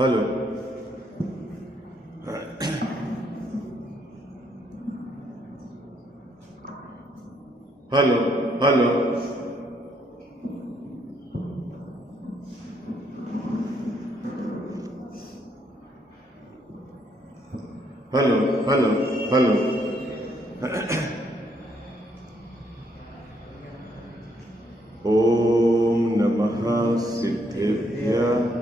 Hello hello hello hello hello hello ओम नमः सिद्धेभ्यः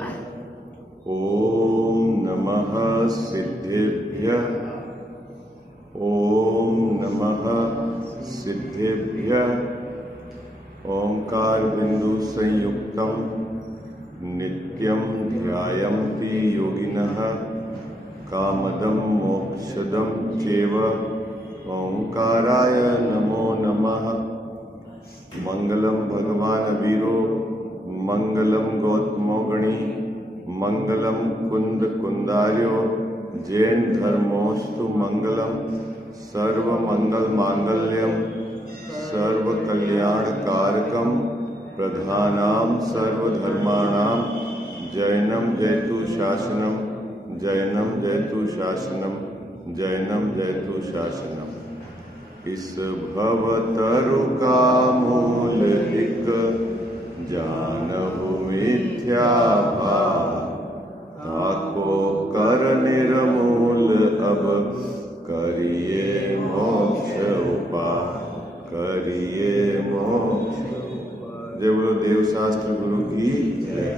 ओम नमः सिद्धेभ्यः ओम नमः सिद्धेभ्यः ओंकार बिंदु संयुक्तम नित्यं ध्यायन्ति योगिनः कामदं मोक्षदं चैव ओंकाराय नमो नमः। मंगलम भगवान वीरो मंगलम गौतमो गणी मंगलम कुंद कुंदार्यो जैन धर्मोस्तु मंगलम सर्व मंगल मांगल्यम सर्व कल्याण कारकम प्रधानाम सर्वधर्माणाम जैनम जयतु शासनम जैनम जयतु शासनम जैनम जयतु शासनम। इस भवतरु का मूल एक जानहु मिथ्या भाव ताको कर निर्मूल अब करिए मोक्ष उपाय करिए मोक्ष। जय बोलो देव शास्त्र गुरु की जय।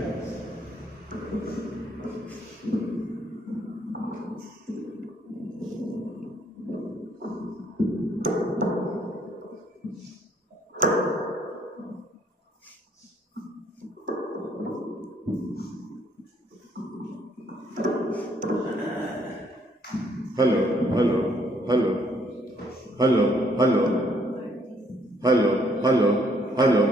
Hello hello hello hello hello hello hello hello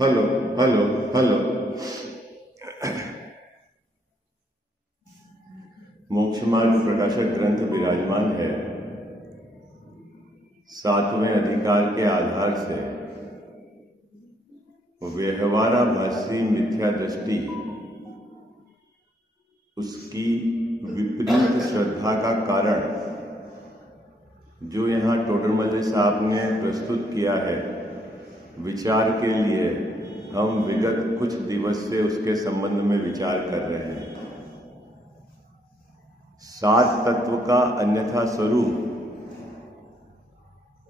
hello hello hello. मोक्ष मार्ग प्रकाशक ग्रंथ विराजमान है। 7वें अधिकार के आधार से व्यवहाराभासी मिथ्या दृष्टि उसकी विपरीत श्रद्धा का कारण जो यहाँ टोडरमल साहब ने प्रस्तुत किया है विचार के लिए, हम विगत कुछ दिवस से उसके संबंध में विचार कर रहे हैं। 7 तत्व का अन्यथा स्वरूप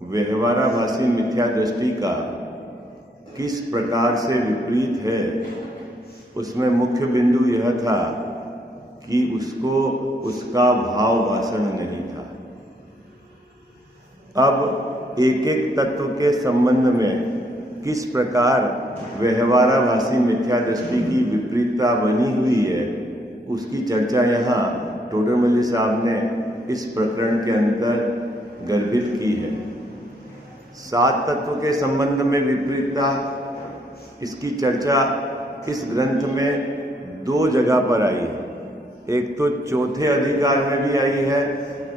व्यवहाराभासी मिथ्या दृष्टि का किस प्रकार से विपरीत है, उसमें मुख्य बिंदु यह था कि उसको उसका भाव भाषण नहीं था। अब एक एक तत्व के संबंध में किस प्रकार व्यवहाराभासी मिथ्या दृष्टि की विपरीतता बनी हुई है, उसकी चर्चा यहाँ टोडरमल साहब ने इस प्रकरण के अंदर गर्भित की है। 7 तत्व के संबंध में विपरीतता, इसकी चर्चा इस ग्रंथ में 2 जगह पर आई है। एक तो 4थे अधिकार में भी आई है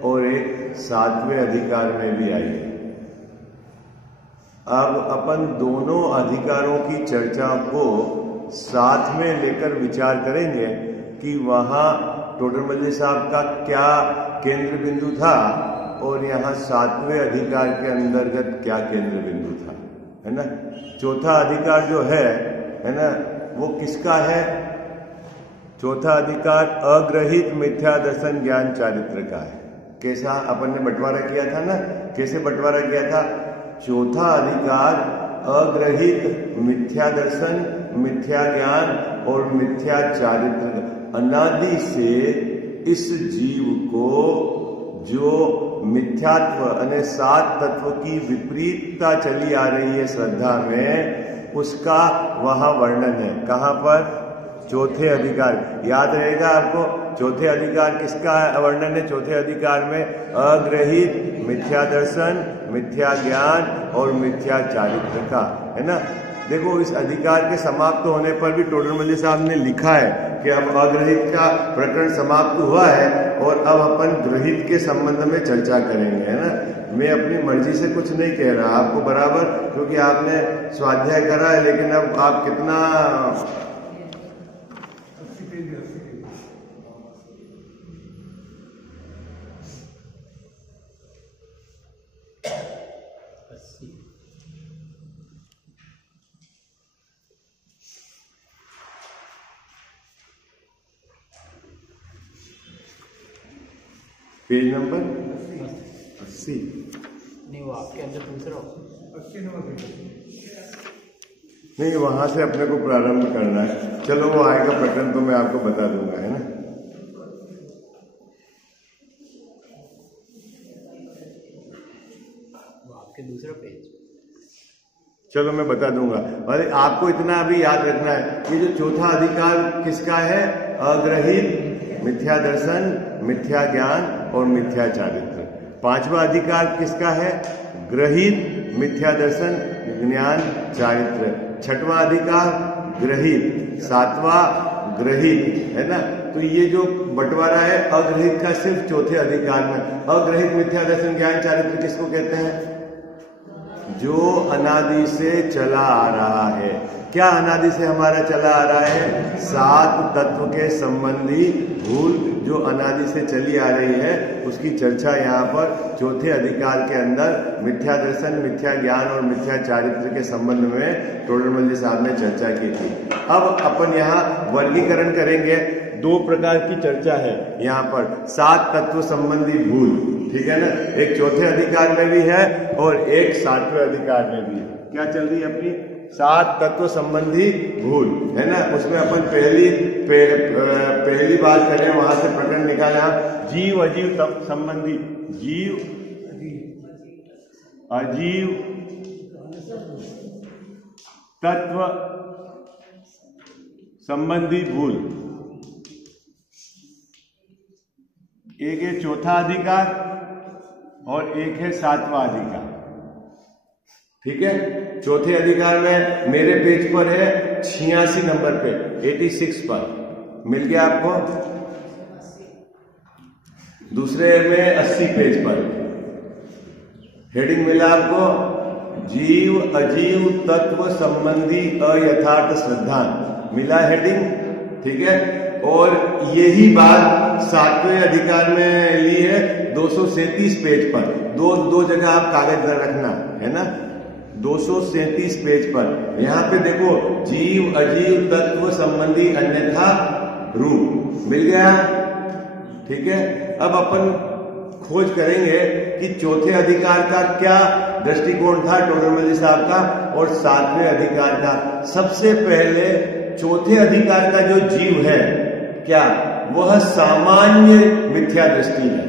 और एक 7वें अधिकार में भी आई है। अब अपन दोनों अधिकारों की चर्चा को साथ में लेकर विचार करेंगे कि वहां टोडरमल साहब का क्या केंद्र बिंदु था और यहाँ 7वें अधिकार के अंतर्गत क्या केंद्र बिंदु था, है ना। 4था अधिकार जो है ना, वो किसका है? 4था अधिकार अग्रहित मिथ्या दर्शन ज्ञान चारित्र का है। कैसा अपन ने बंटवारा किया था ना, कैसे बंटवारा किया था? 4था अधिकार अग्रहित मिथ्या दर्शन, मिथ्या ज्ञान और मिथ्या चारित्र। अनादि से इस जीव को जो मिथ्यात्व अने 7 तत्व की विपरीतता चली आ रही है श्रद्धा में, उसका वहां वर्णन है। कहां पर? 4थे अधिकार। याद रहेगा आपको, 4थे अधिकार किसका वर्णन है? 4थे अधिकार में अग्रहित मिथ्या दर्शन, मिथ्या ज्ञान और मिथ्या चारित्र का, है ना। देखो, इस अधिकार के समाप्त होने पर भी टोडरमल साहब ने लिखा है कि अब अग्रहित का प्रकरण समाप्त हुआ है और अब अपन ग्रहित के संबंध में चर्चा करेंगे, है ना। मैं अपनी मर्जी से कुछ नहीं कह रहा आपको बराबर, क्योंकि आपने स्वाध्याय करा है, लेकिन अब आप कितना पेज नंबर 80 नहीं, वो आपके अंदर दूसरा 80 नंबर नहीं, वहां से अपने को प्रारंभ करना है। चलो वो आएगा पैटर्न तो मैं आपको बता दूंगा, है ना। वो आपके दूसरा पेज। चलो मैं बता दूंगा। और आपको इतना अभी याद रखना है, ये जो चौथा अधिकार किसका है? अग्रहित, मिथ्या दर्शन, मिथ्या ज्ञान और मिथ्या चारित्र। पांचवा अधिकार किसका है? ग्रहित, मिथ्या दर्शन, ज्ञान, चारित्र। छठवां अधिकार ग्रहित, सातवां ग्रहित, है ना। तो ये जो बंटवारा है अग्रहित का सिर्फ चौथे अधिकार में। अग्रहित, मिथ्या दर्शन, ज्ञान, चारित्र किसको कहते हैं? जो अनादि से चला आ रहा है। क्या अनादि से हमारा चला आ रहा है? सात तत्व के संबंधी भूल जो अनादि से चली आ रही है, उसकी चर्चा यहाँ पर चौथे अधिकार के अंदर मिथ्या दर्शन, मिथ्या ज्ञान और मिथ्या चारित्र के संबंध में टोडरमल जी साहब ने चर्चा की थी। अब अपन यहाँ वर्गीकरण करेंगे। दो प्रकार की चर्चा है यहाँ पर, सात तत्व संबंधी भूल, ठीक है ना। एक चौथे अधिकार में भी है और एक सातवें अधिकार में भी है। क्या चल रही है अपनी? सात तत्व संबंधी भूल, है ना। उसमें अपन पहली बात करें, वहां से प्रकरण निकाला जीव अजीव संबंधी, जीव अजीव तत्व संबंधी भूल। एक है चौथा अधिकार और एक है सातवां अधिकार, ठीक है। चौथे अधिकार में मेरे पेज पर है 86 नंबर पे, 86 पर मिल गया आपको। दूसरे में 80 पेज पर हेडिंग मिला आपको, जीव अजीव तत्व संबंधी अयथार्थ श्रद्धा मिला हेडिंग, ठीक है। और यही बात सातवें अधिकार में ली है 237 पेज पर। दो जगह आप कागज न रखना, है ना। 237 पेज पर यहाँ पे देखो, जीव अजीव तत्व संबंधी अन्यथा रूप मिल गया, ठीक है। अब अपन खोज करेंगे कि चौथे अधिकार का क्या दृष्टिकोण था टोडरमल जी साहब का और सातवें अधिकार का। सबसे पहले चौथे अधिकार का जो जीव है, क्या वह सामान्य मिथ्या दृष्टि है?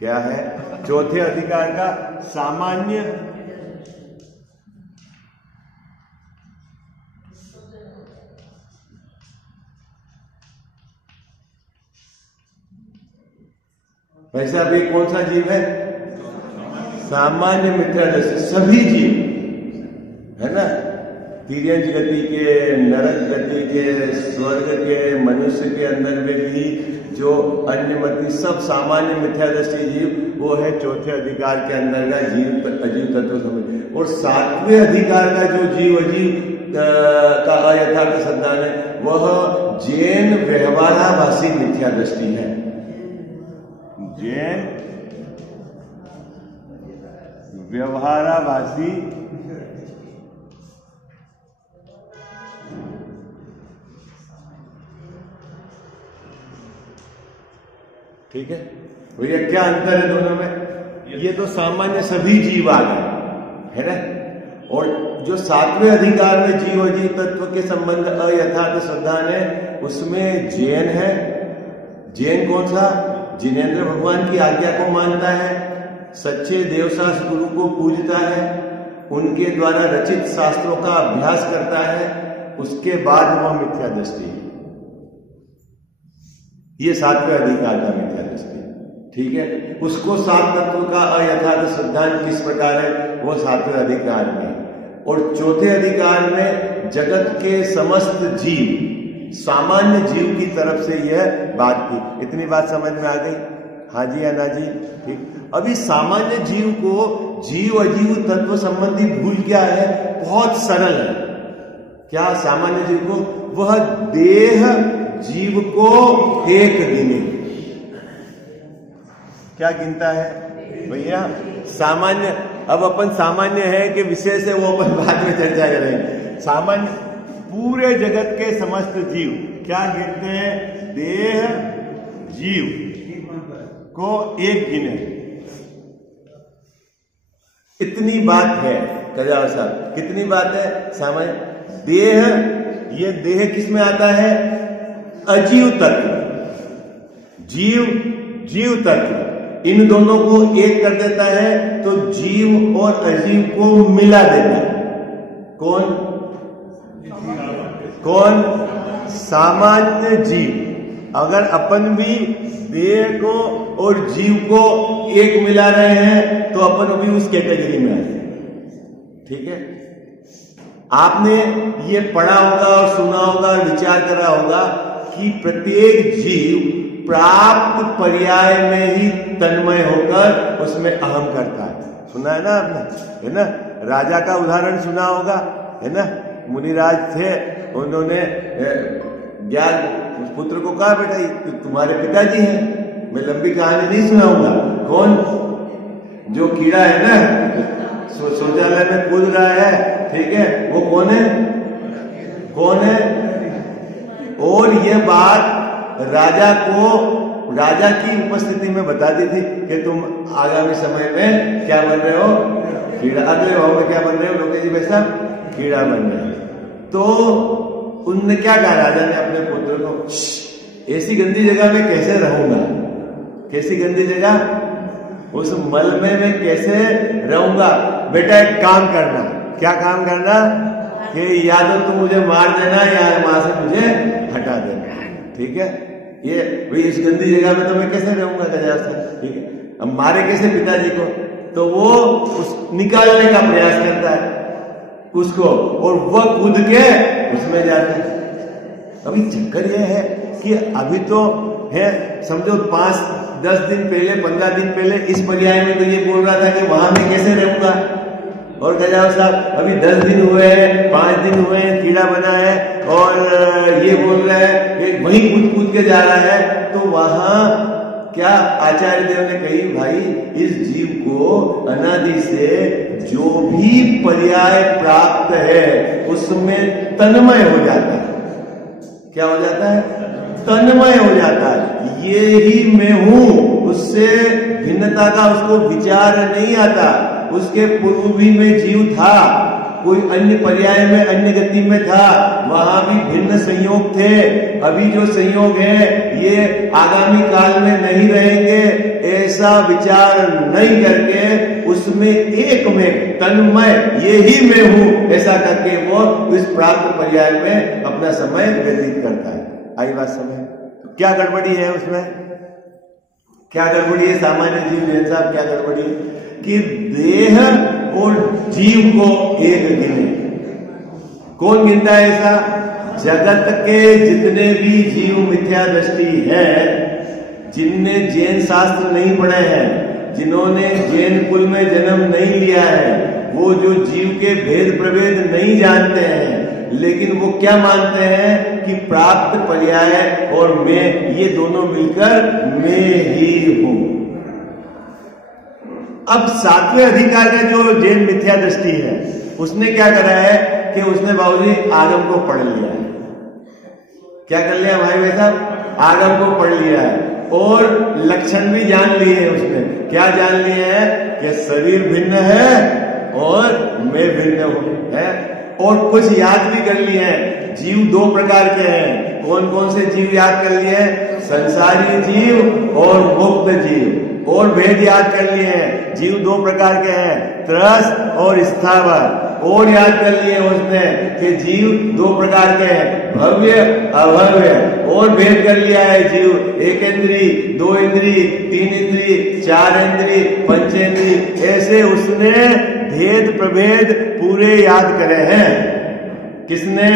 क्या है चौथे अधिकार का? सामान्य वैसा भी कौन सा जीव है? सामान्य मिथ्या दृष्टि। सभी जीव, है ना, तिर्यंच गति के, नरक गति के, स्वर्ग के, मनुष्य के अंदर में भी जो अन्यमति, सब सामान्य मिथ्या दृष्टि जीव, वो है चौथे अधिकार के अंदर का जीव अजीव तत्व समझ। और सातवें अधिकार का जो जीव अजीव का अयथार्थ सिद्धांत है, वह जैन व्यवहाराभासी मिथ्या दृष्टि है। जैन व्यवहाराभासी ठीक है भैया। क्या अंतर है दोनों में? ये तो सामान्य सभी जीव आ गए, है ना। और जो सातवें अधिकार में जीव अजीव तत्व के संबंध अयथार्थ श्रद्धान है, उसमें जैन है। जैन कौन सा? जिनेंद्र भगवान की आज्ञा को मानता है, सच्चे देवशास्त्र गुरु को पूजता है, उनके द्वारा रचित शास्त्रों का अभ्यास करता है, उसके बाद वह मिथ्या दृष्टि है। ये सातवें अधिकार का मिथ्या दृष्टि, ठीक है। उसको सात तत्व का अयथार्थ सिद्धांत किस प्रकार है, वो सातवें अधिकार में। और चौथे अधिकार में जगत के समस्त जीव सामान्य जीव की तरफ से यह बात की। इतनी बात समझ में आ गई? हाँ जी या ना जी? ठीक। अभी सामान्य जीव को जीव अजीव तत्व संबंधी भूल क्या है? बहुत सरल है। क्या सामान्य जीव को? वह देह जीव को एक गिने। क्या गिनता है भैया? सामान्य। अब अपन सामान्य है कि विशेष है, वो अपन बाद में चर्चा करेंगे। सामान्य पूरे जगत के समस्त जीव क्या गिनते हैं? देह जीव को एक गिने। इतनी बात है कजावा साहब। कितनी बात है? सामान्य देह, ये देह किस में आता है? अजीव तत्व। जीव जीव तत्व, इन दोनों को एक कर देता है तो जीव और अजीव को मिला देता है। कौन? कौन? सामान्य जीव। अगर अपन भी देह को और जीव को एक मिला रहे हैं तो अपन भी उस कैटेगरी में आते हैं। ठीक है? आपने ये पढ़ा होगा और सुना होगा और विचार करा होगा कि प्रत्येक जीव प्राप्त पर्याय में ही तन्मय होकर उसमें अहम करता है। सुना है ना आपने? है ना? राजा का उदाहरण सुना होगा, है ना? मुनिराज थे, उन्होंने ज्ञान उस पुत्र को कहा, बेटा ये तुम्हारे पिताजी हैं। मैं लंबी कहानी नहीं सुनाऊंगा। कौन? जो कीड़ा है ना शौचालय में कूद रहा है, ठीक है, वो कौन है? कौन है? और ये बात राजा को, राजा की उपस्थिति में बता दी थी कि तुम आगामी समय में क्या बन रहे हो? कीड़ा। अगले भाव में क्या बन रहे हो? लोकेश जी भाई साहब, कीड़ा बन रहे हो। तो उनने क्या कहा राजा ने अपने पुत्र को? ऐसी गंदी जगह में कैसे रहूंगा? कैसी गंदी जगह? उस मल में मैं कैसे रहूंगा? बेटा एक काम करना। क्या काम करना? कि या तो तुम मुझे मार देना या वहां से मुझे हटा देना। ठीक है? ये भाई इस गंदी जगह में तो मैं कैसे रहूंगा गजा से? ठीक है? अब मारे कैसे पिताजी को? तो वो उस निकालने का प्रयास करता है उसको, और वह कूद के उसमें जाता है। अभी चक्कर यह है कि अभी तो है, समझो 5-10 दिन पहले, 15 दिन पहले इस पर्याय में तो ये बोल रहा था कि वहां मैं कैसे रहूंगा। और गजाव साहब अभी 10 दिन हुए हैं, 5 दिन हुए हैं, कीड़ा बना है और ये बोल रहा है कि वहीं कूद कूद के जा रहा है। तो वहां क्या आचार्य देव ने कही, भाई इस जीव को अनादि से जो भी पर्याय प्राप्त है उसमें तन्मय हो जाता है। क्या हो जाता है? तन्मय हो जाता है। ये ही मैं हूं, उससे भिन्नता का उसको विचार नहीं आता। उसके पूर्व भी में जीव था, कोई अन्य पर्याय में, अन्य गति में था, वहां भी भिन्न संयोग थे। अभी जो संयोग है ये आगामी काल में नहीं रहेंगे, ऐसा विचार नहीं करके उसमें एक में तन्मय, ये ही मैं हूं, ऐसा करके वो इस प्राप्त पर्याय में अपना समय व्यतीत करता है। आई बात समझ? तो क्या गड़बड़ी है उसमें? क्या गड़बड़ी है? सामान्य जीव जैन साहब क्या गड़बड़ी है? कि देह और जीव को एक गिने। कौन गिनता है ऐसा? जगत के जितने भी जीव मिथ्या दृष्टि है, जिनने जैन शास्त्र नहीं पढ़े हैं, जिन्होंने जैन कुल में जन्म नहीं लिया है, वो जो जीव के भेद प्रभेद नहीं जानते हैं, लेकिन वो क्या मानते हैं कि प्राप्त पर्याय और मैं, ये दोनों मिलकर मैं ही हूं। अब 7वें अधिकार का जो जैन मिथ्या दृष्टि है, उसने क्या करा है कि उसने बाबूजी आगम को पढ़ लिया है। क्या कर लिया भाई भाई साहब? आगम को पढ़ लिया है और लक्षण भी जान लिए हैं उसने। क्या जान लिए हैं? कि शरीर भिन्न है और मैं भिन्न हूं, है। और कुछ याद भी कर लिए हैं। जीव 2 प्रकार के हैं। कौन कौन से जीव याद कर लिए हैं? संसारी जीव और मुक्त जीव। और भेद याद कर लिए हैं। जीव 2 प्रकार के हैं, त्रस्त और स्थावर। और याद कर लिए उसने कि जीव 2 प्रकार के हैं, भव्य अभव्य। और भेद कर लिया है जीव 1 इंद्री, 2 इंद्री, 3 इंद्री, 4 इंद्री, 5 इंद्री। ऐसे उसने भेद प्रभेद पूरे याद करे हैं। किसने?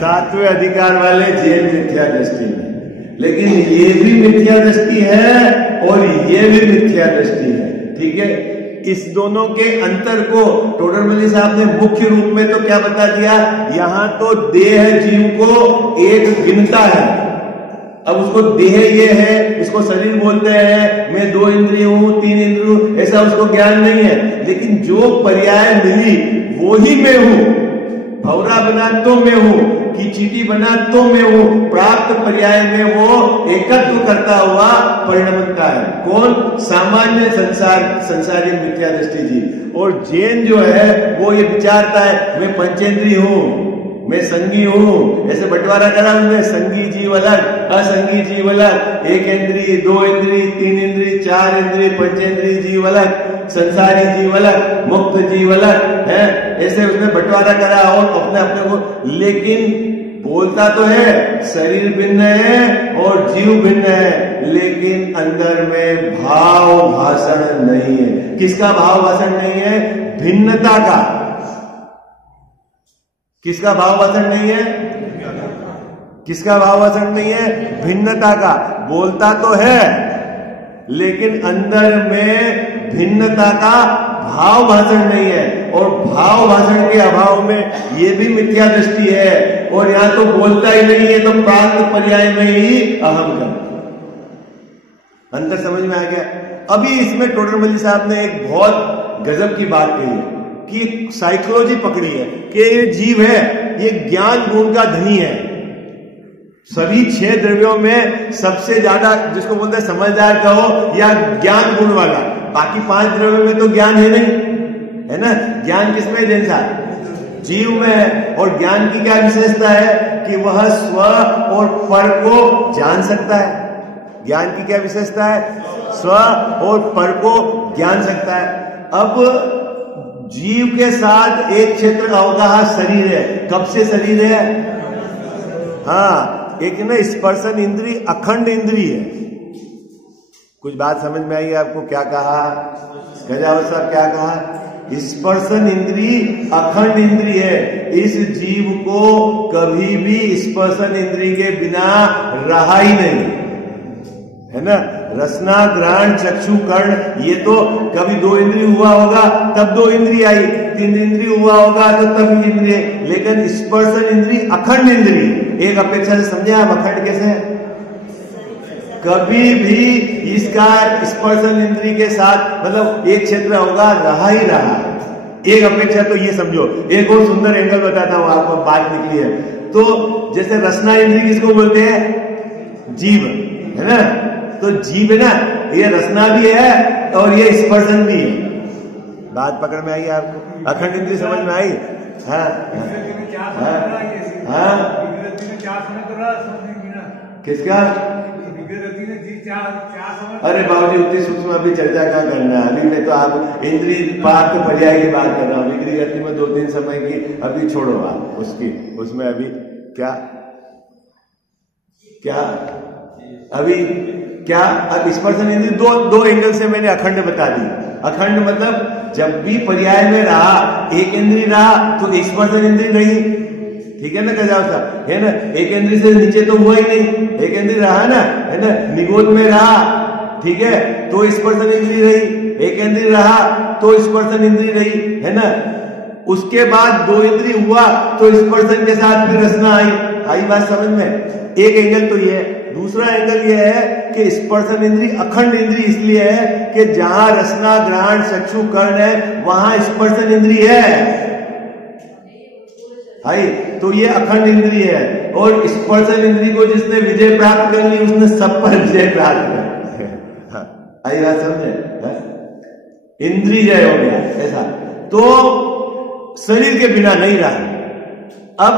सातवें अधिकार वाले जैन मिथ्या दृष्टि में, लेकिन ये भी मिथ्या दृष्टि है और ये भी मिथ्या दृष्टि है। ठीक है, इस दोनों के अंतर को टोडरमल साहब ने मुख्य रूप में तो क्या बता दिया, यहां तो देह जीव को एक गिनता है। अब उसको देह ये है, इसको शरीर बोलते हैं, मैं 2 इंद्रिय हूं, 3 इंद्रिय हूं, ऐसा उसको ज्ञान नहीं है। लेकिन जो पर्याय मिली वो ही मैं हूं। भौरा बना तो मैं हूं, कि चीटी बना तो मैं हूं। प्राप्त पर्याय में वो एकत्व करता हुआ परिणमता है। कौन? सामान्य संसारी मिथ्या दृष्टि जी। और जैन जो है वो ये विचारता है मैं पंचेंद्रिय हूं, मैं संगी हूं। ऐसे बंटवारा करा उन्होंने, संगी जीव अलग, असंगी जीव अलग, 1 इंद्रिय, 2 इंद्रिय, 3 इंद्रिय, 4 इंद्रिय, पंचेंद्रिय जीव अलग, संसारी जीव अलग, मुक्त जीव अलग है। ऐसे उसने बंटवारा करा और अपने अपने को, लेकिन बोलता तो है शरीर भिन्न है और जीव भिन्न है, लेकिन अंदर में भाव भाषण नहीं है। किसका भाव भाषण नहीं है? भिन्नता का। किसका भाव भाषण नहीं है? किसका भाव भाषण नहीं है? भिन्नता का। बोलता तो है लेकिन अंदर में भिन्नता का भाव भाषण नहीं है, और भाव भाषण के अभाव में ये भी मिथ्या दृष्टि है। और यहां तो बोलता ही नहीं है, तो प्राप्त पर्याय में ही अहम का अंतर समझ में आ गया। अभी इसमें टोडरमल साहब ने एक बहुत गजब की बात कही है कि साइकोलॉजी पकड़ी है कि ये जीव है, ये ज्ञान गुण का धनी है। सभी 6 द्रव्यों में सबसे ज्यादा जिसको बोलते हैं समझदार कहो या ज्ञान गुण वाला, बाकी 5 द्रव्यों में तो ज्ञान है नहीं, है ना। ज्ञान किसमें? जैन साहब जीव में है। और ज्ञान की क्या विशेषता है कि वह स्व और पर को जान सकता है। ज्ञान की क्या विशेषता है? स्व और पर को जान सकता है। अब जीव के साथ एक क्षेत्र अवगाह शरीर है। कब से शरीर है? हाँ, एक ना स्पर्शन इंद्री अखंड इंद्री है। कुछ बात समझ में आई आपको? क्या कहा गजावत साहब? क्या कहा? स्पर्शन इंद्री अखंड इंद्री है। इस जीव को कभी भी स्पर्शन इंद्री के बिना रहा ही नहीं, है ना। रसना घ्राण चक्षु कर्ण, ये तो कभी 2 इंद्रिय हुआ होगा तब 2 इंद्रिय आई, 3 इंद्रिय हुआ होगा तो तब इंद्रिय। लेकिन स्पर्शन इंद्री अखंड इंद्री। एक अपेक्षा से समझे आप अखंड कैसे है? कभी भी इसका स्पर्शन इंद्री के साथ मतलब एक क्षेत्र होगा रहा ही रहा। एक अपेक्षा तो ये समझो। एक और सुंदर एंगल बताता हूं आपको, बात निकली है तो। जैसे रसना इंद्री किसको बोलते हैं? जीव, है ना। तो जीव है ना, ये रसना भी है और ये स्पर्शन भी है। बात पकड़ में आई आपको? अखंड इंद्री समझ में आई? हाँ हाँ, किसका? अरे बाबूजी उतनी सूक्ष्म अभी चर्चा क्या करना है। अभी मैं तो आप इंद्री पार्थ पर्याय की बात कर रहा हूँ। विक्री गति में 2-3 समय की अभी छोड़ो आप उसकी, उसमें अभी क्या क्या अभी क्या अब स्पर्शन इंद्री दो एंगल से मैंने अखंड बता दी। अखंड मतलब जब भी पर्याय में रहा, एक इंद्री रहा तो स्पर्शन इंद्री रही। ठीक है ना गजाव साहब, है ना। एक इंद्री से नीचे तो हुआ ही नहीं, एक इंद्री रहा ना, है ना। निगोद में रहा, ठीक है, तो स्पर्शन इंद्री रही। एक इंद्री रहा तो स्पर्शन इंद्री रही, है ना। उसके बाद 2 इंद्री हुआ तो स्पर्शन के साथ भी रसना आई बात समझ में। एक एंगल तो ये है। दूसरा एंगल ये है कि स्पर्शन इंद्री अखंड इंद्री इसलिए है कि जहां रसना ग्रहण चक्षु कर्ण है वहां स्पर्शन इंद्री है। हाई तो ये अखंड इंद्री है। और स्पर्शन इंद्री को जिसने विजय प्राप्त कर ली उसने सब पर विजय प्राप्त कर। आई बात समझे? इंद्री जय हो गया ऐसा। तो शरीर के बिना नहीं रहा। अब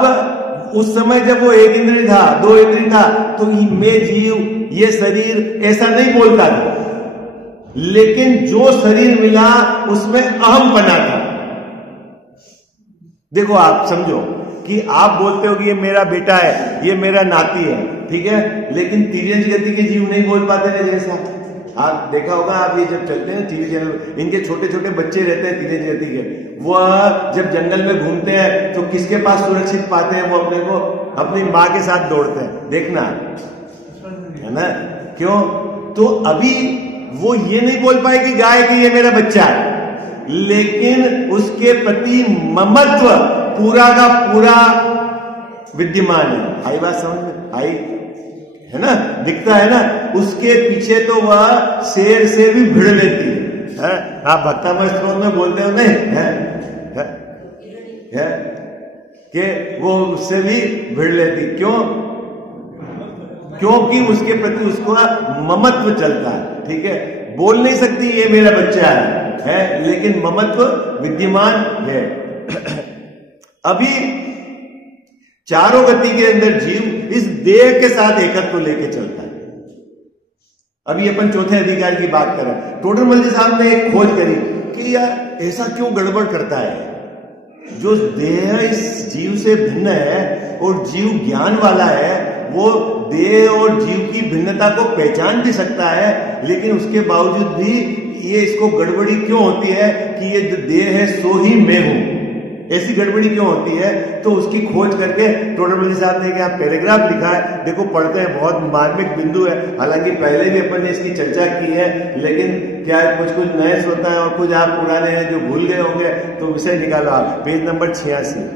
उस समय जब वो 1 इंद्रिय था, 2 इंद्रिय था, तो मैं जीव, ये शरीर ऐसा नहीं बोलता था। लेकिन जो शरीर मिला उसमें अहम बना था। देखो आप समझो कि आप बोलते हो कि ये मेरा बेटा है, ये मेरा नाती है, ठीक है। लेकिन तिर्यंज गति के जीव नहीं बोल पाते ना। जैसा आप देखा होगा, आप ये जब चलते हैं टीवी चैनल, इनके छोटे छोटे बच्चे रहते हैं तिर्यंज गति के, वह जब जंगल में घूमते हैं तो किसके पास सुरक्षित पाते हैं वो अपने को? अपनी माँ के साथ दौड़ते हैं, देखना, है ना? क्यों? तो अभी वो ये नहीं बोल पाए कि गाय कि ये मेरा बच्चा है, लेकिन उसके प्रति ममत्व पूरा का पूरा विद्यमान है। आई बात समझ में आई? है ना? दिखता है ना? उसके पीछे तो वह शेर से भी भिड़ लेती है। आप भक्तामय स्त्रोत में बोलते हो नहीं है कि वो उससे भी भिड़ लेती। क्यों? क्योंकि उसके प्रति उसको ममत्व चलता है। ठीक है, बोल नहीं सकती ये मेरा बच्चा है, लेकिन ममत्व विद्यमान है। अभी चारों गति के अंदर जीव इस देह के साथ एकत्व लेके चलता है। अभी अपन चौथे अधिकार की बात कर रहे हैं। टोडरमल जी साहब ने एक खोज करी कि यार ऐसा क्यों गड़बड़ करता है, जो देह इस जीव से भिन्न है और जीव ज्ञान वाला है, वो देह और जीव की भिन्नता को पहचान भी सकता है, लेकिन उसके बावजूद भी ये इसको गड़बड़ी क्यों होती है कि ये जो देह है सो ही मैं हूं, ऐसी गड़बड़ी क्यों होती है? तो उसकी खोज करके टोडरमल साहब ने क्या पैराग्राफ लिखा है, देखो पढ़ते हैं, बहुत मार्मिक बिंदु है। हालांकि पहले भी अपन ने इसकी चर्चा की है, लेकिन क्या कुछ कुछ नए होता है और कुछ आप पुराने हैं जो भूल गए होंगे, तो विषय निकालो आप। Page number 86,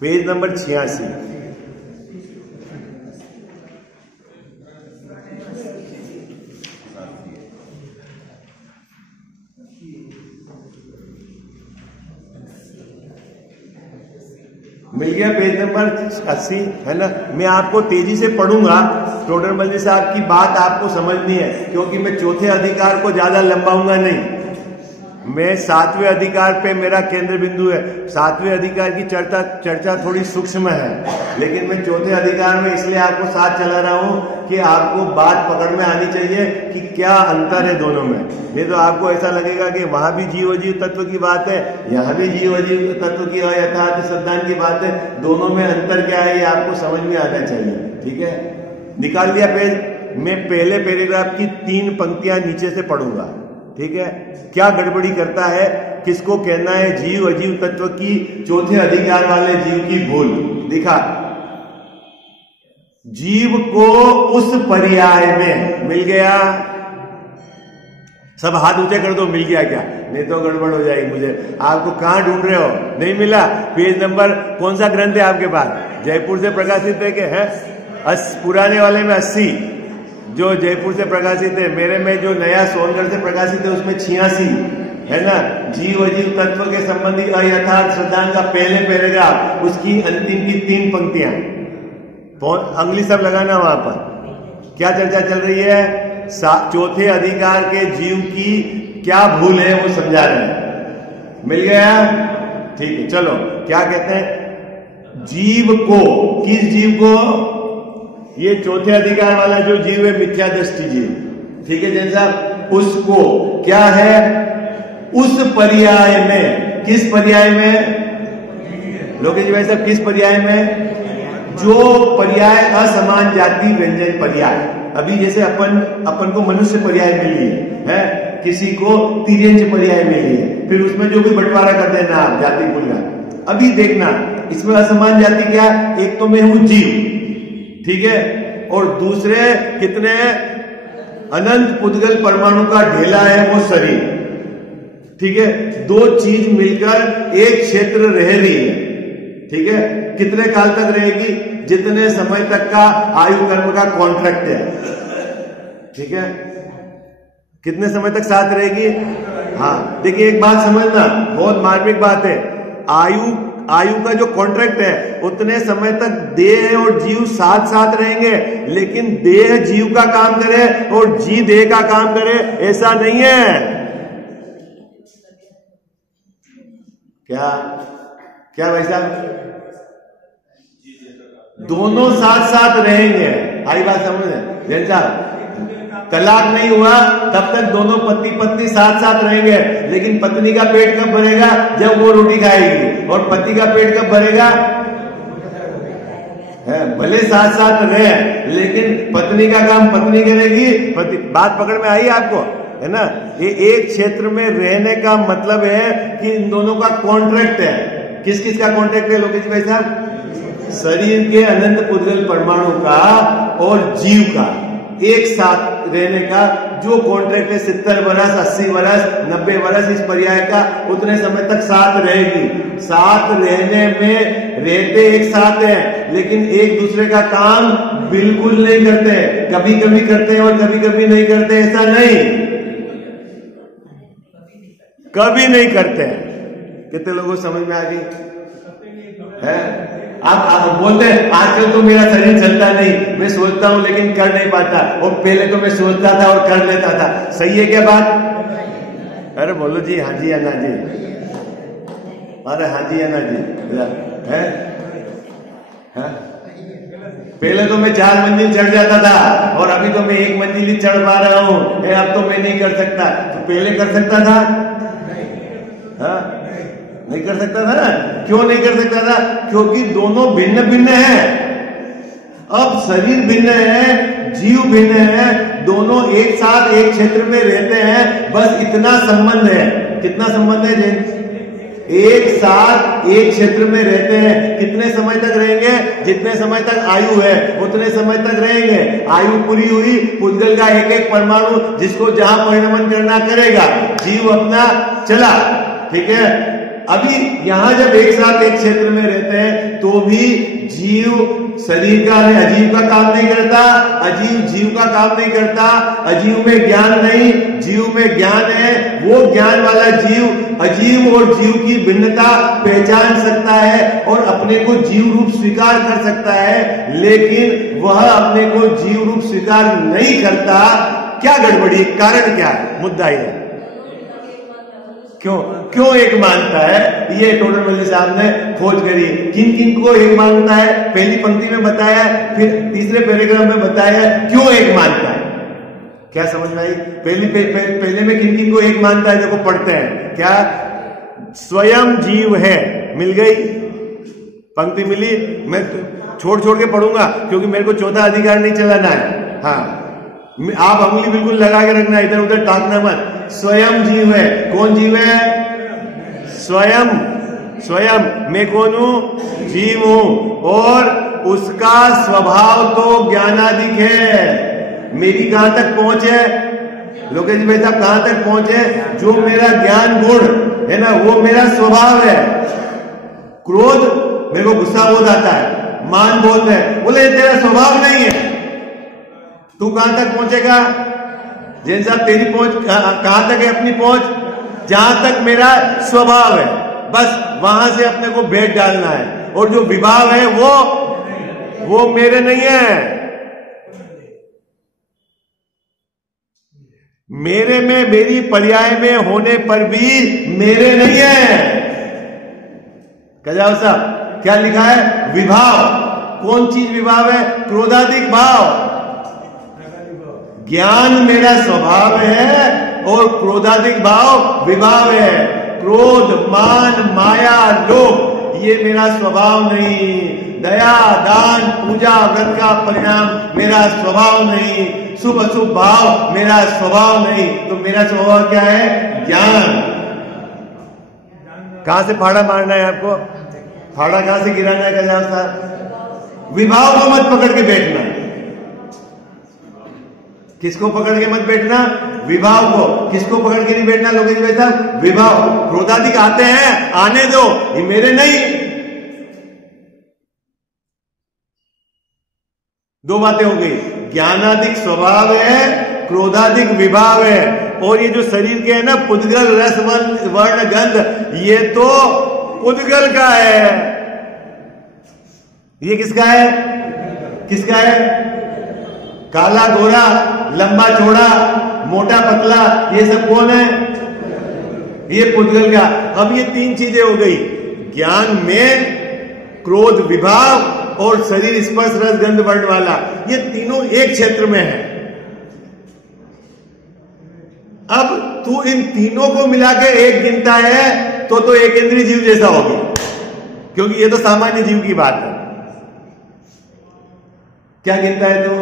page number 86। मिल गया पेज नंबर 80, है ना? मैं आपको तेजी से पढ़ूंगा। टोडरमल जी साहब की बात आपको समझनी है, क्योंकि मैं चौथे अधिकार को ज्यादा लंबाऊंगा नहीं। मैं 7वें अधिकार पे मेरा केंद्र बिंदु है। 7वें अधिकार की चर्चा थोड़ी सूक्ष्म है, लेकिन मैं चौथे अधिकार में इसलिए आपको साथ चला रहा हूं कि आपको बात पकड़ में आनी चाहिए कि क्या अंतर है दोनों में। नहीं तो आपको ऐसा लगेगा कि वहां भी जीव अजीव तत्व की बात है, यहाँ भी जीव अजीव तत्व की यथार्थ सिद्धांत की बात है। दोनों में अंतर क्या है ये आपको समझ में आना चाहिए। ठीक है, निकाल दिया पेज। मैं पहले पैराग्राफ की 3 पंक्तियां नीचे से पढ़ूंगा। ठीक है, क्या गड़बड़ी करता है, किसको कहना है जीव अजीव तत्व की चौथे अधिकार वाले जीव की भूल। दिखा, जीव को उस पर्याय में मिल गया। सब हाथ ऊंचे कर दो, मिल गया क्या? नहीं तो गड़बड़ हो जाएगी। मुझे आपको कहां ढूंढ रहे हो? नहीं मिला? पेज नंबर कौन सा ग्रंथ है आपके पास? जयपुर से प्रकाशित है के है? पुराने वाले में 80 जो जयपुर से प्रकाशित है, मेरे में जो नया सोनगढ़ से प्रकाशित है उसमें 86 है ना। जीव अजीव तत्व के संबंधी अयथार्थ सिद्धांत का पहले पैराग्राफ, उसकी अंतिम की 3 पंक्तियां। अंगली सब लगाना वहां पर। क्या चर्चा चल रही है? चौथे अधिकार के जीव की क्या भूल है वो समझा रहे हैं। मिल गया? ठीक है, चलो क्या कहते हैं? जीव को, किस जीव को? ये चौथे अधिकार वाला जो जीव है, मिथ्या दृष्टि जीव। ठीक है जैन साहब, उसको क्या है? उस पर्याय में, किस पर्याय में लोकेश भाई साहब, किस पर्याय में? जो पर्याय असमान जाति व्यंजन पर्याय। अभी जैसे अपन को मनुष्य पर्याय मिली है, किसी को तिर्यंच पर्याय मिली है, फिर उसमें जो भी बंटवारा कर देना आप जाति कुल का। अभी देखना इसमें असमान जाति क्या? एक तो मैं हूं जीव, ठीक है, और दूसरे कितने अनंत पुद्गल परमाणु का ढेला है वो शरीर। ठीक है, 2 चीज मिलकर एक क्षेत्र रह रही है। ठीक है, कितने काल तक रहेगी? जितने समय तक का आयु कर्म का कॉन्ट्रैक्ट है। ठीक है, कितने समय तक साथ रहेगी? हाँ, देखिए एक बात समझना, बहुत मार्मिक बात है। आयु का जो कॉन्ट्रैक्ट है उतने समय तक देह और जीव साथ साथ रहेंगे, लेकिन देह जीव का काम करे और जीव देह का काम करे, ऐसा नहीं है। क्या भाई साहब? दोनों साथ साथ रहेंगे। आई बात समझ? जैसा तलाक नहीं हुआ तब तक दोनों पति पत्नी साथ साथ रहेंगे, लेकिन पत्नी का पेट कब भरेगा? जब वो रोटी खाएगी। और पति का पेट कब भरेगा? भले साथ साथ रहे, लेकिन पत्नी का काम पत्नी करेगी। बात पकड़ में आई आपको? है ना। ये एक क्षेत्र में रहने का मतलब है कि इन दोनों का कॉन्ट्रैक्ट है। किस किस का कॉन्ट्रैक्ट है लोकेश भाई साहब? शरीर के अनंत पुद्गल परमाणु का और जीव का एक साथ रहने का जो कॉन्ट्रैक्ट है 70 वर्ष, 80 वर्ष, 90 वर्ष इस पर्याय का, उतने समय तक साथ रहेगी। साथ रहने में रहते एक साथ हैं, लेकिन एक दूसरे का काम बिल्कुल नहीं करते, कभी कभी करते हैं और कभी कभी नहीं करते, ऐसा नहीं, कभी नहीं करते हैं। कितने लोगों को समझ में आ गई है? आप बोलते हैं आजकल तो मेरा शरीर चलता नहीं, मैं सोचता हूं लेकिन कर नहीं पाता, और पहले तो मैं सोचता था और कर लेता था। सही है क्या बात? अरे बोलो जी, हाँ जी अन्ना जी, अरे हाँ जी अन्ना जी है? पहले तो मैं 4 मंजिल चढ़ जाता था और अभी तो मैं 1 मंजिल ही चढ़ पा रहा हूं। अब तो मैं नहीं कर सकता, तो पहले कर सकता था? हाँ, नहीं कर सकता था ना। क्यों नहीं कर सकता था? क्योंकि दोनों भिन्न भिन्न हैं। अब शरीर भिन्न है, जीव भिन्न है, दोनों एक साथ एक क्षेत्र में रहते हैं, बस इतना संबंध है। कितना संबंध है जी? एक साथ एक क्षेत्र में रहते हैं। कितने समय तक रहेंगे? जितने समय तक आयु है उतने समय तक रहेंगे। आयु पूरी हुई, पुद्गल का एक एक परमाणु जिसको जहां परिणमन करना करेगा, जीव अपना चला, ठीक है। अभी यहां जब एक साथ एक क्षेत्र में रहते हैं तो भी जीव शरीर का है, अजीव का काम नहीं करता, अजीव जीव का काम नहीं करता। अजीव में ज्ञान नहीं, जीव में ज्ञान है। वो ज्ञान वाला जीव अजीव और जीव की भिन्नता पहचान सकता है और अपने को जीव रूप स्वीकार कर सकता है, लेकिन वह अपने को जीव रूप स्वीकार नहीं करता। क्या गड़बड़ी? कारण क्या है? मुद्दा है क्यों एक मानता है? ये टोडर मल्ली साहब ने खोज करी। किन किन को एक मानता है? पहली पंक्ति में बताया, फिर तीसरे पैराग्राफ में बताया क्यों एक मानता है। क्या समझ में आई? पहले में किन किन को एक मानता है? देखो पढ़ते हैं क्या? स्वयं जीव है, मिल गई पंक्ति, मिली। मैं छोड़ छोड़ के पढ़ूंगा क्योंकि मेरे को चौथा अधिकार नहीं चलाना है। हाँ, आप अंगुली बिल्कुल लगा के रखना, इधर उधर टाकना मत। स्वयं जीव है। कौन जीव है? स्वयं। स्वयं मैं कौन हूं? जीव हूं, और उसका स्वभाव तो ज्ञानाधिक है। मेरी कहां तक पहुंच है? लोकेश भाई साहब कहां तक पहुंचे? जो मेरा ज्ञान गुण है ना, वो मेरा स्वभाव है। क्रोध, मेरे को गुस्सा बहुत आता है, मान बहुत है, बोले तेरा स्वभाव नहीं है। तू कहां तक पहुंचेगा? जैन साहब तेरी पहुंच कहां तक है? अपनी पहुंच जहां तक मेरा स्वभाव है, बस वहां से अपने को भेद डालना है। और जो विभाव है वो मेरे नहीं है। मेरे में, मेरी पर्याय में होने पर भी मेरे नहीं है। कजाव साहब क्या लिखा है? विभाव। कौन चीज विभाव है? क्रोधाधिक भाव। ज्ञान मेरा स्वभाव है और क्रोधाधिक भाव विभाव है। क्रोध, मान, माया, लोभ ये मेरा स्वभाव नहीं। दया, दान, पूजा, व्रत का परिणाम मेरा स्वभाव नहीं। शुभ अशुभ भाव मेरा स्वभाव नहीं। तो मेरा स्वभाव क्या है? ज्ञान। कहां से फाड़ा मारना है आपको? फाड़ा कहां से गिराना है? कजाव साहब, विभाव को मत पकड़ के बैठना। किसको पकड़ के मत बैठना? विभाव को। किसको पकड़ के नहीं बैठना लोकेश भाई साहब? विभाव। क्रोधाधिक आते हैं, आने दो, ये मेरे नहीं। दो बातें हो गई, ज्ञानाधिक स्वभाव है, क्रोधाधिक विभाव है। और ये जो शरीर के है ना, पुद्गल, रस, वर्ण, गंध, ये तो पुद्गल का है। ये किसका है? किसका है? काला गोरा, लंबा चौड़ा, मोटा पतला, ये सब कौन है? ये पुद्गल का। अब ये 3 चीजें हो गई, ज्ञान में, क्रोध, विभाव, और शरीर स्पर्श रस गंध वर्ण वाला। ये तीनों एक क्षेत्र में है। अब तू इन तीनों को मिला के एक गिनता है तो एक इंद्रिय जीव जैसा होगी, क्योंकि ये तो सामान्य जीव की बात है। क्या गिनता है तू?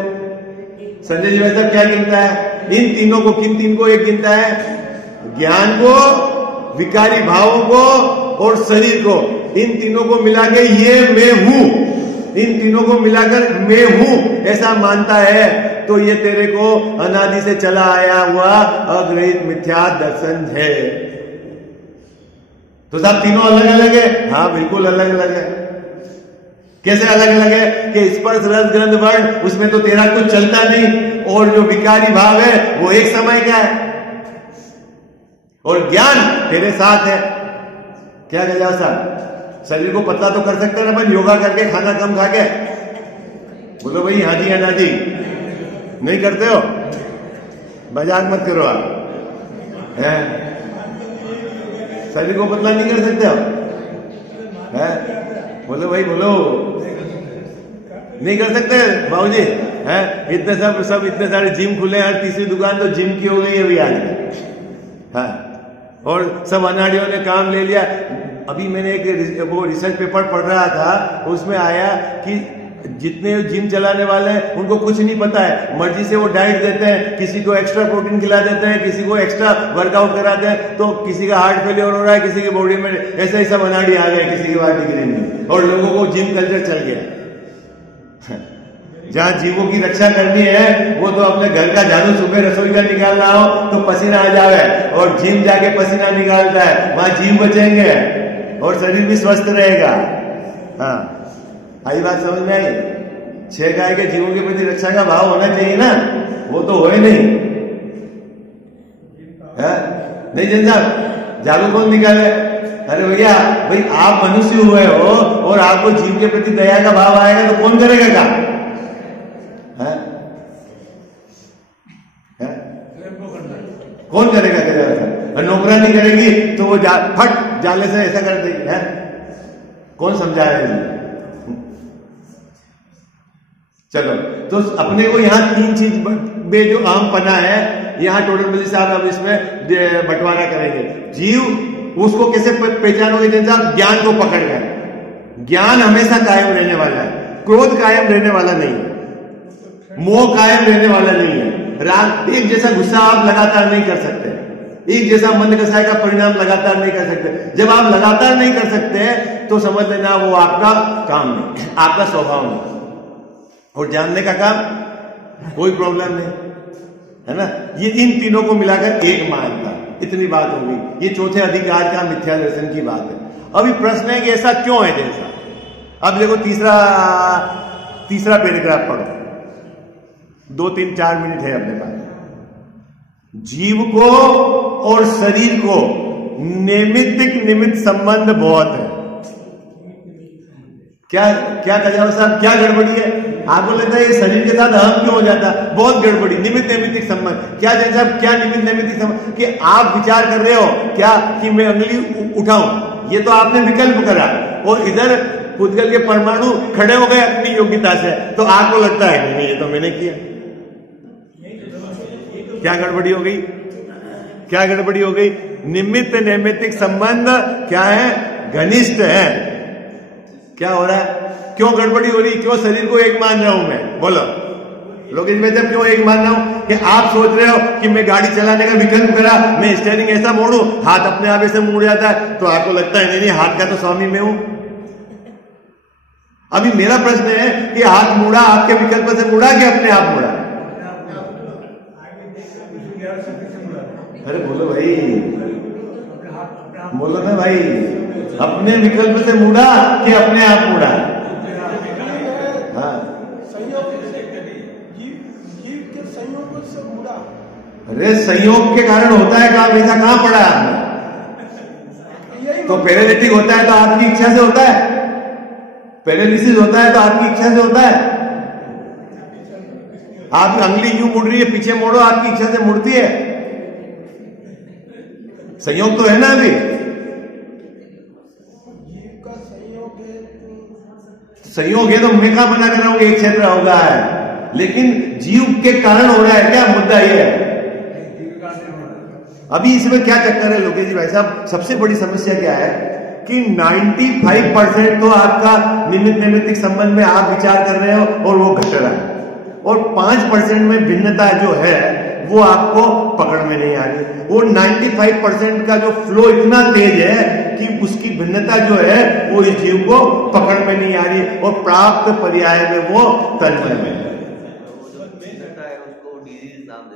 संजय जी वैसा क्या गिनता है? इन तीनों को, किन 3 को एक गिनता है? ज्ञान को, विकारी भावों को और शरीर को। इन तीनों को मिला के ये मैं हूं, इन तीनों को मिलाकर मैं हूं ऐसा मानता है, तो ये तेरे को अनादि से चला आया हुआ अग्रहित मिथ्या दर्शन है। तो साहब तीनों अलग अलग है? हाँ बिल्कुल अलग अलग है। कैसे अलग अलग है? कि स्पर्श रस गंध वर्ण उसमें तो तेरा कुछ चलता नहीं, और जो विकारी भाव है वो एक समय का है, और ज्ञान तेरे साथ है। क्या गजा साहब, शरीर को पतला तो कर सकते हैं ना अपन, योगा करके, खाना कम खा के? बोलो भाई हाँ जी, ना जी। नहीं करते हो? मजाक मत करो आप, है? शरीर को पतला नहीं कर सकते हो? है? बोलो भाई बोलो, नहीं कर सकते बाबूजी? है इतने सब इतने सारे जिम खुले हैं, तीसरी दुकान तो जिम की हो गई अभी आज। हाँ, और सब अनाड़ियों ने काम ले लिया। अभी मैंने एक वो रिसर्च पेपर पढ़ रहा था, उसमें आया कि जितने जिम चलाने वाले हैं उनको कुछ नहीं पता है, मर्जी से वो डाइट देते हैं, किसी को एक्स्ट्रा प्रोटीन खिला देते हैं, किसी को एक्स्ट्रा वर्कआउट कराते हैं, तो किसी का हार्ट फेलियर हो रहा है, किसी की बॉडी में ऐसा ही सब अनाड़ी आ गए किसी के बाद डिग्री में, और लोगों को जिम कल्चर चल गया। जहां जीवों की रक्षा करनी है वो तो अपने घर का झाड़ू सुबह रसोई का निकालना हो तो पसीना आ जावे, और जिम जाके पसीना निकालता है, वहां जीव बचेंगे और शरीर भी स्वस्थ रहेगा। हाँ, आई बात समझ में आई? 6 गाय के जीवों के प्रति रक्षा का भाव होना चाहिए ना, वो तो हो ही नहीं है? नहीं जन साहब, झाड़ू कौन निकाले? अरे भैया भाई आप मनुष्य हुए हो और आपको जीव के प्रति दया का भाव आएगा तो कौन करेगा काम? है? है? कौन करेगा? नौकरानी करेगी तो वो फट जाले से ऐसा कर देगी, है? कौन समझा रहा है? चलो, तो अपने को यहाँ 3 चीज में जो अहम पना है, यहाँ टोडरमल साहब अब इसमें बंटवारा करेंगे। जीव उसको कैसे पहचानोगे? जैसे ज्ञान को पकड़ कर, ज्ञान हमेशा कायम रहने वाला है, क्रोध कायम रहने वाला नहीं है, मोह कायम रहने वाला नहीं है, राग, एक जैसा गुस्सा आप लगातार नहीं कर सकते, एक जैसा मन कसाय का परिणाम लगातार नहीं कर सकते। जब आप लगातार नहीं कर सकते तो समझ लेना वो आपका काम नहीं, आपका स्वभाव नहीं, और जानने का काम कोई प्रॉब्लम नहीं, है ना? ये इन तीनों को मिलाकर एक मानता, इतनी बात होगी। ये चौथे अधिकार का मिथ्या दर्शन की बात है। अभी प्रश्न है कि ऐसा क्यों है जैसा? अब देखो तीसरा पैराग्राफ पढ़ो, 2-3-4 मिनट है अपने पास। जीव को और शरीर को निमित्त संबंध बहुत है। क्या कजाव साहब, क्या गड़बड़ी है? आपको लगता है ये शरीर के साथ अहम क्यों हो जाता? बहुत गड़बड़ी। निमित्त नैमित्तिक संबंध क्या? जैसे साहब क्या निमित्त नैमित्तिक संबंध? कि आप विचार कर रहे हो क्या कि मैं अंगुली उठाऊं, ये तो आपने विकल्प करा, और इधर पुद्गल के परमाणु खड़े हो गए अपनी योग्यता से, तो आपको लगता है नहीं ये तो मैंने किया। क्या गड़बड़ी हो गई? क्या गड़बड़ी हो गई? निमित्त नैमित्तिक संबंध क्या है? घनिष्ठ है। क्या हो रहा है? क्यों गड़बड़ी हो रही? क्यों शरीर को एक मान रहा हूं मैं? बोलो लोग, इसमें जब क्यों एक मान रहा हूं कि आप सोच रहे हो कि मैं गाड़ी चलाने का विकल्प करा, मैं स्टीयरिंग ऐसा मोड़ू, हाथ अपने आप ऐसे मुड़ जाता है, तो आपको लगता है नहीं हाथ का तो स्वामी मैं हूं। अभी मेरा प्रश्न है कि हाथ मुड़ा आपके विकल्प से मुड़ा कि अपने आप मुड़ा? अरे बोलो भाई, बोलो ना भाई, अपने विकल्प से मुड़ा कि अपने आप मुड़ा? हाँ, अरे संयोग के कारण होता है काम, ऐसा कहां पड़ा है आपने? तो पैरालिटिक होता है तो आपकी इच्छा से होता है, पैरालिसिस होता है तो आपकी इच्छा से होता है। आपकी अंगुली यूं मुड़ रही है, पीछे मोड़ो, आपकी इच्छा से मुड़ती है। संयोग तो है ना? अभी संयोग है तो मैं कहां बना कर रहा हूं एक क्षेत्र होगा है, लेकिन जीव के कारण हो रहा है। क्या मुद्दा ये है? अभी इसमें क्या चक्कर है लोकेश जी भाई साहब? सबसे बड़ी समस्या क्या है कि 95% तो आपका निमित्त नैमित्तिक संबंध में आप विचार कर रहे हो और वो घट रहा है, और 5% में भिन्नता जो है वो आपको पकड़ में नहीं आ रही। वो 95% का जो फ्लो इतना तेज है कि उसकी भिन्नता जो है वो इस जीव को पकड़ में नहीं आ रही और प्राप्त पर्याय में वो तन्मय में।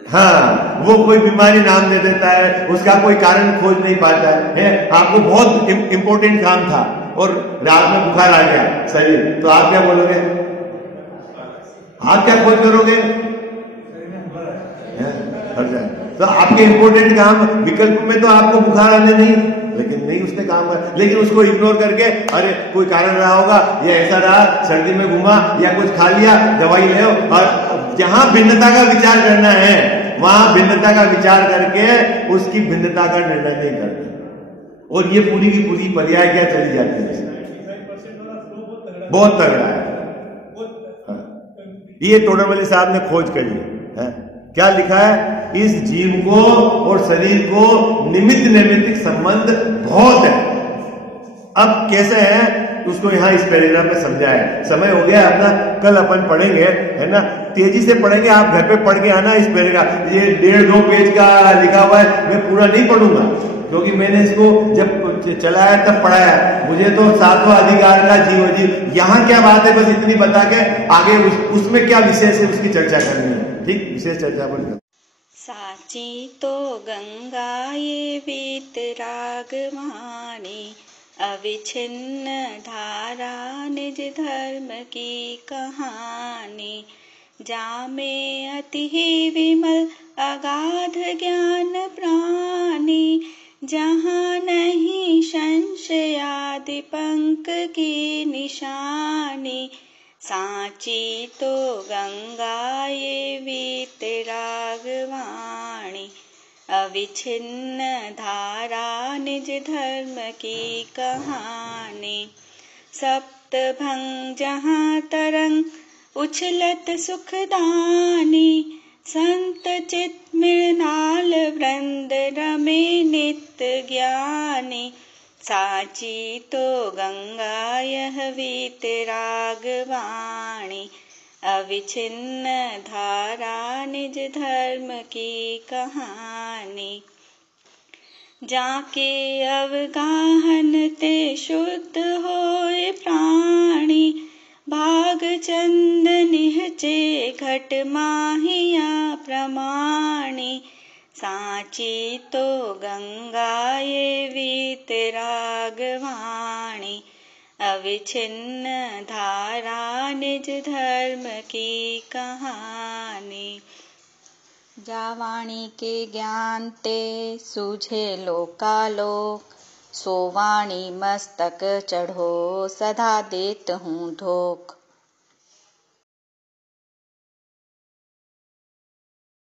हाँ, वो कोई बीमारी नाम दे देता है, उसका कोई कारण खोज नहीं पाता है। आपको बहुत इंपॉर्टेंट काम था और रात में बुखार आ गया शरीर, तो आप क्या बोलोगे? आप क्या खोज करोगे? तो आपके इंपॉर्टेंट काम विकल्प में तो आपको बुखार आने नहीं, लेकिन नहीं उसने काम कर, लेकिन उसको इग्नोर करके अरे कोई कारण रहा होगा, या ऐसा रहा सर्दी में घूमा या कुछ खा लिया, दवाई ले, और जहां भिन्नता का विचार करना है वहां भिन्नता का विचार करके उसकी भिन्नता का निर्णय नहीं करते, और ये पूरी की पूरी पर्याय क्या चली जाती है, बहुत तगड़ा है। ये टोडरमल साहब ने खोज करी है। क्या लिखा है? इस जीव को और शरीर को निमित्त नैमित्तिक संबंध बहुत है। अब कैसे है उसको यहाँ इस पैराग्राफ में समझाया। समय हो गया अपना, कल अपन पढ़ेंगे, है ना, तेजी से पढ़ेंगे। आप घर पे पढ़ के आना इस पैराग्राफ, ये 1.5-2 पेज का लिखा हुआ है, मैं पूरा नहीं पढ़ूंगा क्योंकि मैंने इसको जब चलाया तब पढ़ाया। मुझे तो 7वां अधिकार का जीव यहाँ क्या बात है बस इतनी बता के आगे उसमें क्या विशेष है उसकी चर्चा करनी है। ठीक, विशेष चर्चा पर साची तो गंगा ये वीतराग वाणी, अविच्छिन्न धारा निज धर्म की कहानी। जामे अति ही विमल अगाध ज्ञान प्राणी, जहाँ नहीं संशयादि पंक की निशानी। साची तो गंगा ये वीतराग वाणी, अविच्छिन्न धारा निज धर्म की कहानी। सप्तभंग जहाँ तरंग उछलत सुखदानी, संत चित मृणाल वृंद रमे नित्य ज्ञानी। साची तो गंगा यह वीतराग वाणी, अविच्छिन्न धारा निज धर्म की कहानी। जाके अवगाहन ते शुद्ध होए प्राणी, भाग चंद निहचे घट माहिया प्रमाणी। साची तो गंगा ये वीतराग वाणी, अविच्छिन्न धारा निज धर्म की कहानी। जावाणी के ज्ञान ते सूझे लोकालोक, सो वाणी मस्तक चढ़ो सदा देत हूँ धोख।